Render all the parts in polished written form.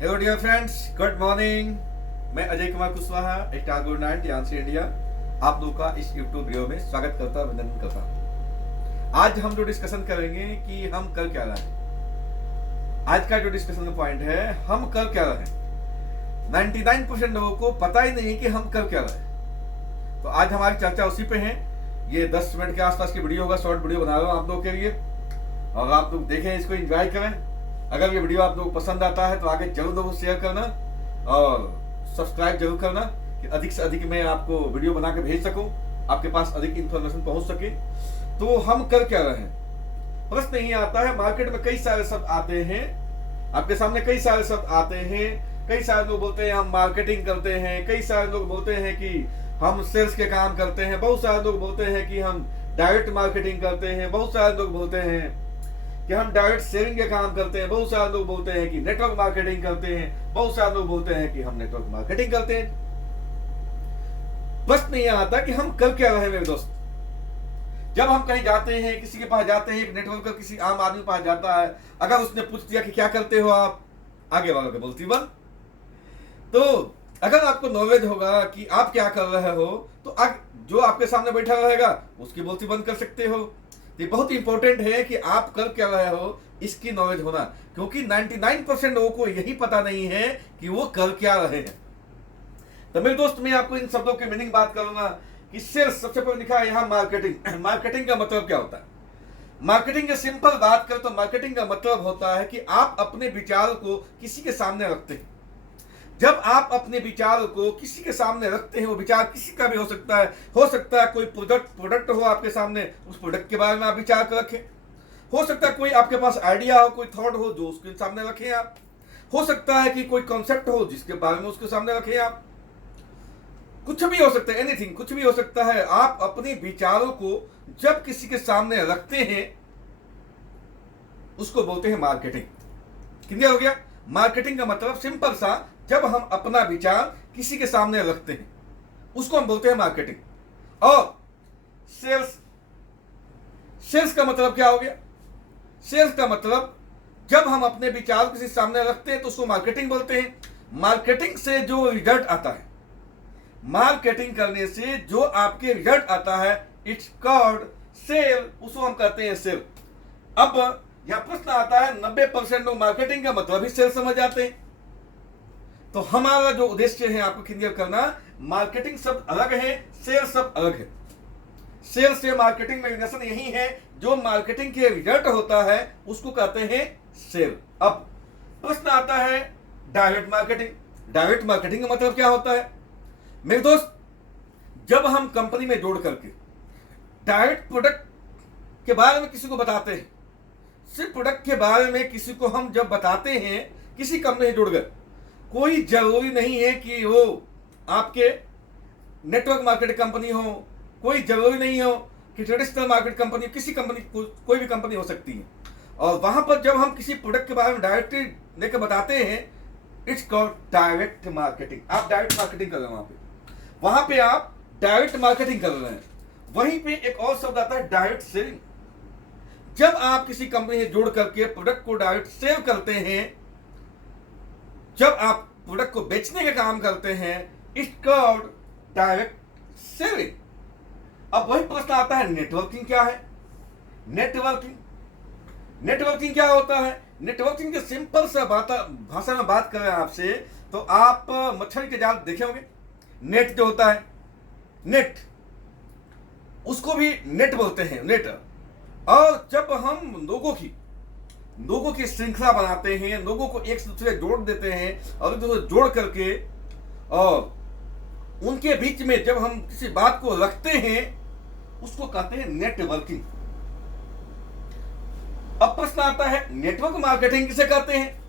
Hello dear friends, good morning. मैं Ajay Kumar Kushwaha, star good night यान्सी India, आप लोगों का इस यूट्यूब वीडियो में स्वागत करता अभिनंदन करता हूँ। आज हम जो डिस्कशन करेंगे कि हम कर क्या रहे हैं। आज का जो डिस्कशन का पॉइंट है, हम कर क्या रहे हैं। 99% लोगों को पता ही नहीं कि हम कर क्या रहे हैं। तो आज हमारी चर्चा उसी पे है। ये 10 मिनट के आसपास की वीडियो होगा, शॉर्ट वीडियो बना रहा हूँ आप लोगों के लिए, और आप लोग देखें, इसको एंजॉय करें। अगर ये वीडियो आप लोगों को पसंद आता है तो आगे जरूर लोगों शेयर करना और सब्सक्राइब जरूर करना कि अधिक से अधिक मैं आपको वीडियो बना के भेज सकूं, आपके पास अधिक इंफॉर्मेशन पहुंच सके। तो हम कर क्या रहे हैं, प्रश्न नहीं आता है। मार्केट में कई सारे शब्द आते हैं, आपके सामने कई सारे शब्द आते हैं। कई सारे लोग बोलते हैं हम मार्केटिंग करते हैं, कई सारे लोग बोलते हैं कि हम सेल्स के काम करते हैं, बहुत सारे लोग बोलते हैं कि हम डायरेक्ट मार्केटिंग करते हैं, बहुत सारे लोग बोलते हैं कि हम डायरेक्ट सेलिंग के काम करते हैं, बहुत सारे लोग बोलते हैं कि नेटवर्क मार्केटिंग करते हैं, बहुत सारे लोग बोलते हैं कि हम नेटवर्क मार्केटिंग करते हैं। प्रश्न नहीं आता कि हम कर क्या रहे हैं मेरे दोस्त। जब हम कहीं जाते हैं, किसी के पास जाते हैं, एक नेटवर्कर किसी आम आदमी के पास जाता है, अगर उसने पूछ दिया कि क्या करते हो आप, आगे वालों के बोलती बन। तो अगर आपको नॉलेज होगा कि आप क्या कर रहे हो, तो जो आपके सामने बैठा रहेगा उसकी बोलती बंद कर सकते हो। ये बहुत इंपॉर्टेंट है कि आप कर क्या रहे हो, इसकी नॉलेज होना, क्योंकि 99% लोगों को यही पता नहीं है कि वो कर क्या रहे हैं। तो मेरे दोस्त, मैं आपको इन शब्दों की मीनिंग बात करूंगा कि सेल्स, सबसे पहले लिखा है यहाँ मार्केटिंग। मार्केटिंग का मतलब क्या होता है? मार्केटिंग की सिंपल बात करें तो मार्केटिंग का मतलब होता है कि आप अपने विचार को किसी के सामने रखते हैं। जब आप अपने विचार को किसी के सामने रखते हैं, वो विचार किसी का भी हो सकता है कोई प्रोडक्ट हो आपके सामने, उस प्रोडक्ट के बारे में आप विचार कर रखें। हो सकता है कोई आपके पास आइडिया हो, कोई थॉट हो जो उसके सामने रखें आप। हो सकता है कि कोई कॉन्सेप्ट हो जिसके बारे में उसके सामने रखें आप। कुछ भी हो सकता है, एनीथिंग, कुछ भी हो सकता है। आप अपने विचारों को जब किसी के सामने रखते हैं, उसको बोलते हैं मार्केटिंग। क्लियर हो गया? मार्केटिंग का मतलब सिंपल सा, जब हम अपना विचार किसी के सामने रखते हैं, उसको हम बोलते हैं मार्केटिंग। और सेल्स का मतलब क्या हो गया? सेल्स का मतलब जब हम अपने विचार किसी के सामने रखते हैं तो उसको मार्केटिंग बोलते हैं। मार्केटिंग से जो रिजल्ट आता है, मार्केटिंग करने से जो आपके रिजल्ट आता है, इट्स कॉल्ड सेल, उसको हम कहते हैं सेल। अब यहां प्रश्न आता है, 90% लोग मार्केटिंग का मतलब ही सेल समझ जाते हैं। तो हमारा जो उद्देश्य है आपको क्लियर करना, मार्केटिंग शब्द अलग है, सेल्स शब्द अलग है। सेल्स से मार्केटिंग में रिलेशन यही है, जो मार्केटिंग के रिजल्ट होता है उसको कहते हैं सेल। अब प्रश्न आता है डायरेक्ट मार्केटिंग। डायरेक्ट मार्केटिंग का मतलब क्या होता है मेरे दोस्त? जब हम कंपनी में जोड़ करके डायरेक्ट प्रोडक्ट के बारे में किसी को बताते हैं, सिर्फ प्रोडक्ट के बारे में किसी को हम जब बताते हैं, किसी कंपनी से जुड़ गए, कोई जरूरी नहीं है कि वो आपके नेटवर्क मार्केट कंपनी हो, कोई जरूरी नहीं हो कि ट्रेडिशनल मार्केट कंपनी, किसी कंपनी, कोई भी कंपनी हो सकती है। और वहां पर जब हम किसी प्रोडक्ट के बारे में डायरेक्टली लेकर बताते हैं, इट्स कॉल्ड डायरेक्ट मार्केटिंग। आप डायरेक्ट मार्केटिंग कर रहे हैं, वहां पे आप डायरेक्ट मार्केटिंग कर रहे हैं। वहीं पे एक और शब्द आता है डायरेक्ट सेलिंग। जब आप किसी कंपनी से जोड़ करके प्रोडक्ट को डायरेक्ट सेल करते हैं, जब आप प्रोडक्ट को बेचने का काम करते हैं, इट्स कॉल्ड डायरेक्ट सेलिंग। अब वही प्रश्न आता है, नेटवर्किंग क्या है? नेटवर्किंग क्या होता है? नेटवर्किंग के सिंपल सा भाषा में बात करें आपसे, तो आप मच्छर के जाल देखे होंगे। नेट जो होता है, नेट, उसको भी नेट बोलते हैं, नेट। और जब हम लोगों की श्रृंखला बनाते हैं, लोगों को एक दूसरे जोड़ देते हैं, और एक दूसरे जोड़ करके और उनके बीच में जब हम किसी बात को रखते हैं, उसको कहते हैं नेटवर्किंग। अब प्रश्न आता है, नेटवर्क मार्केटिंग किसे कहते हैं?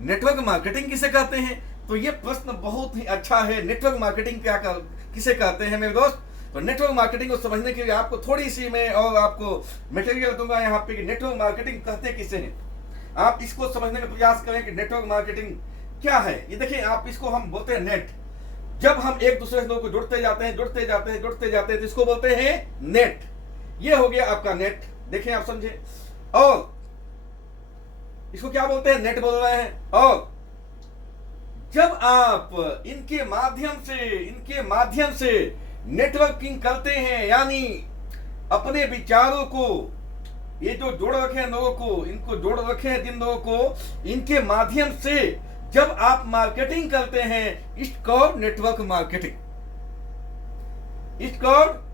नेटवर्क मार्केटिंग किसे कहते हैं? तो यह प्रश्न बहुत ही अच्छा है। नेटवर्क मार्केटिंग किसे कहते हैं मेरे दोस्त? तो नेटवर्क मार्केटिंग को समझने के लिए आपको थोड़ी सी मैं और आपको मटेरियल दूंगा यहाँ पे कि नेटवर्क मार्केटिंग कहते किसे हैं। आप इसको समझने का प्रयास करें कि नेटवर्क मार्केटिंग क्या है। ये देखिए, आप इसको हम बोलते हैं नेट। जब हम एक दूसरे से लोगों को जुड़ते जाते हैं तो इसको बोलते हैं नेट। ये हो गया आपका नेट। देखें, आप समझे। और इसको क्या बोलते हैं? नेट बोल रहे हैं। और जब आप इनके माध्यम से नेटवर्किंग करते हैं, यानी अपने विचारों को, ये जो जोड़ रखे हैं लोगों को, इनको जोड़ रखे हैं जिन लोगों को, इनके माध्यम से जब आप मार्केटिंग करते हैं, इसको नेटवर्क मार्केटिंग,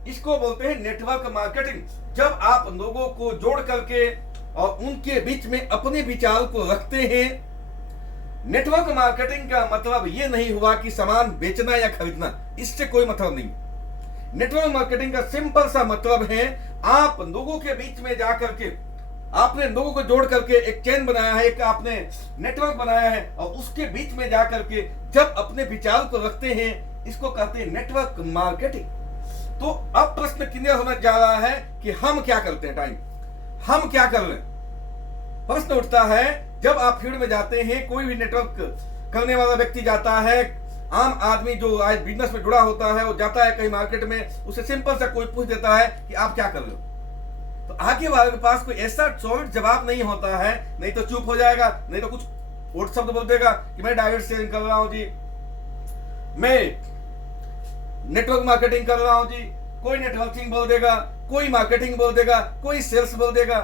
इसको बोलते हैं नेटवर्क मार्केटिंग। जब आप लोगों को जोड़ करके और उनके बीच में अपने विचार को रखते हैं। नेटवर्क मार्केटिंग का मतलब ये नहीं हुआ कि सामान बेचना या खरीदना, इससे कोई मतलब नहीं। नेटवर्क मार्केटिंग का सिंपल सा मतलब है, आप लोगों के बीच में जाकर के आपने लोगों को जोड़ करके एक चेन बनाया है, एक आपने नेटवर्क बनाया है, और उसके बीच में जाकर के जब अपने विचार को रखते हैं, इसको कहते हैं नेटवर्क मार्केटिंग। तो अब प्रश्न क्लियर होना जा रहा है कि हम क्या करते हैं, हम क्या कर रहे हैं। प्रश्न उठता है, जब आप फील्ड में जाते हैं, कोई भी नेटवर्क करने वाला व्यक्ति जाता है, आम आदमी जो आज बिजनेस में जुड़ा होता है, वो जाता है कहीं मार्केट में, उसे सिंपल सा कोई पूछ देता है कि आप क्या कर रहे हो, तो आगे वाले के पास कोई ऐसा सॉलिड जवाब नहीं होता है, नहीं तो चुप हो जाएगा, नहीं तो कुछ और शब्द बोल देगा कि मैं डायरेक्ट सेलिंग कर रहा हूं जी, मैं नेटवर्क मार्केटिंग कर रहा हूं जी, कोई नेटवर्किंग बोल देगा, कोई मार्केटिंग बोल देगा, कोई सेल्स बोल देगा।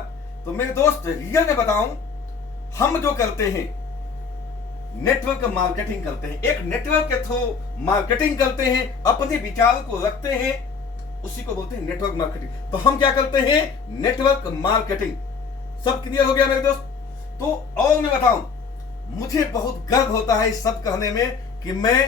तो मेरे दोस्त रियल में बताऊं, हम जो करते हैं नेटवर्क मार्केटिंग करते हैं, एक नेटवर्क के थ्रू मार्केटिंग करते हैं, अपने विचार को रखते हैं, उसी को बोलते हैं नेटवर्क मार्केटिंग। तो हम क्या करते हैं, नेटवर्क मार्केटिंग। सब क्लियर हो गया मेरे दोस्त। तो और मैं बताऊं, मुझे बहुत गर्व होता है इस सब कहने में कि मैं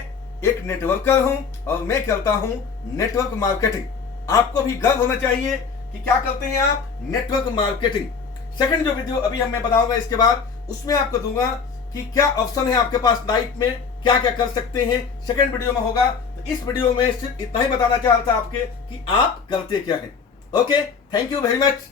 एक नेटवर्कर हूं और मैं करता हूं नेटवर्क मार्केटिंग। आपको भी गर्व होना चाहिए कि क्या करते हैं आप, नेटवर्क मार्केटिंग। सेकंड जो वीडियो अभी मैं बनाऊंगा इसके बाद, उसमें आपको दूंगा कि क्या ऑप्शन है आपके पास लाइफ में, क्या क्या कर सकते हैं, सेकंड वीडियो में होगा। तो इस वीडियो में सिर्फ इतना ही बताना चाहता था आपके कि आप करते क्या हैं। Okay, thank you very much.